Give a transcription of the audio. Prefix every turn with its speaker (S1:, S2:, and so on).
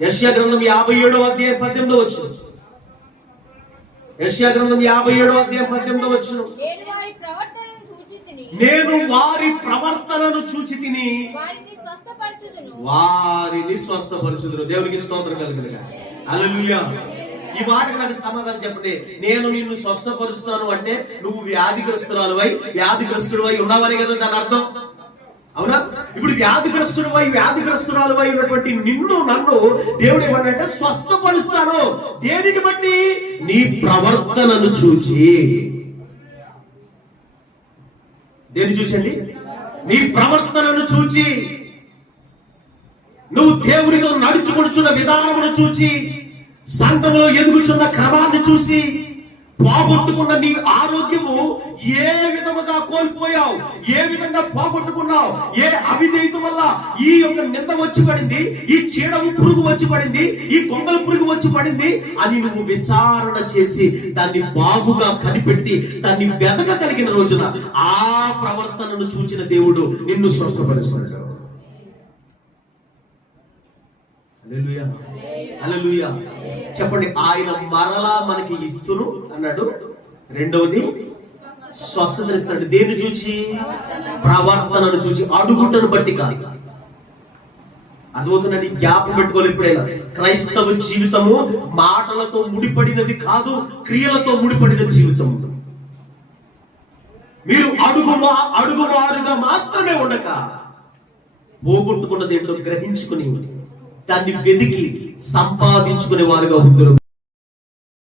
S1: యష్యా గ్రంథం యాభై ఏడో అధ్యాయం పద్దెనిమిదో వచ్చు యష్యా గ్రంథం యాభై ఏడో అధ్యాయం పద్దెనిమిదో వచ్చు
S2: నేను వారి ప్రవర్తనను చూచి తిని వారిని
S1: స్వస్థపరచుదురు. దేవునికి స్తోత్రం కలుగునుగా. హల్లెలూయా. ఈ మాటకు నాకు సమాధానం చెప్పండి. నేను నిన్ను స్వస్థపరుస్తాను అంటే నువ్వు వ్యాధిగ్రస్తురాలు వై వ్యాధిగ్రస్తుడు వై ఉన్నావని కదా దాని అర్థం. అవునా? ఇప్పుడు వ్యాధిగ్రస్తుడు వై వ్యాధిగ్రస్తురాలు వై ఉన్నటువంటి నిన్ను నన్ను దేవుడు ఏమన్నంటే స్వస్థపరుస్తాను. దేనిని బట్టి? నీ ప్రవర్తనను చూచి. దేని చూచండి? నీ ప్రవర్తనను చూచి. నువ్వు దేవునితో నడుచుకొడుచున్న విధానమును చూచి. సంఘంలో ఎదుగుచున్న క్రమాన్ని చూసి. పోగొట్టుకున్న నీ ఆరోగ్యము ఏ విధముగా కోల్పోయావు? ఏ విధంగా పోగొట్టుకున్నావు? ఏ అవిధేయత వల్ల ఈ యొక్క నింద వచ్చి పడింది? ఈ చీడము పురుగు వచ్చి పడింది? ఈ కొంగల పురుగు వచ్చి పడింది? అని నువ్వు విచారణ చేసి దాన్ని బాగుగా కనిపెట్టి దాన్ని వెతకగలిగిన రోజున ఆ ప్రవర్తనను చూచిన దేవుడు నిన్ను స్వస్థపరుస్తాడు. హల్లెలూయా. చెప్పండి ఆయన మరలా మనకి ఇత్తును అన్నాడు. రెండవది స్వస్థత ఇస్తాడు దేన్ని చూచి? ప్రవర్తనను చూచి. అడుగుటను బట్టి కాదు. అర్థమవుతుందండి? జ్ఞాపం పెట్టుకోవాలి ఎప్పుడైనా. క్రైస్తవ జీవితము మాటలతో ముడిపడినది కాదు క్రియలతో ముడిపడిన జీవితం మీరు అడుగు అడుగువారుగా మాత్రమే ఉండక పోగొట్టుకున్నది ఏంటో గ్రహించుకుని దాన్ని వెతికి సంపాదించుకునే వారుగా ఉందరు.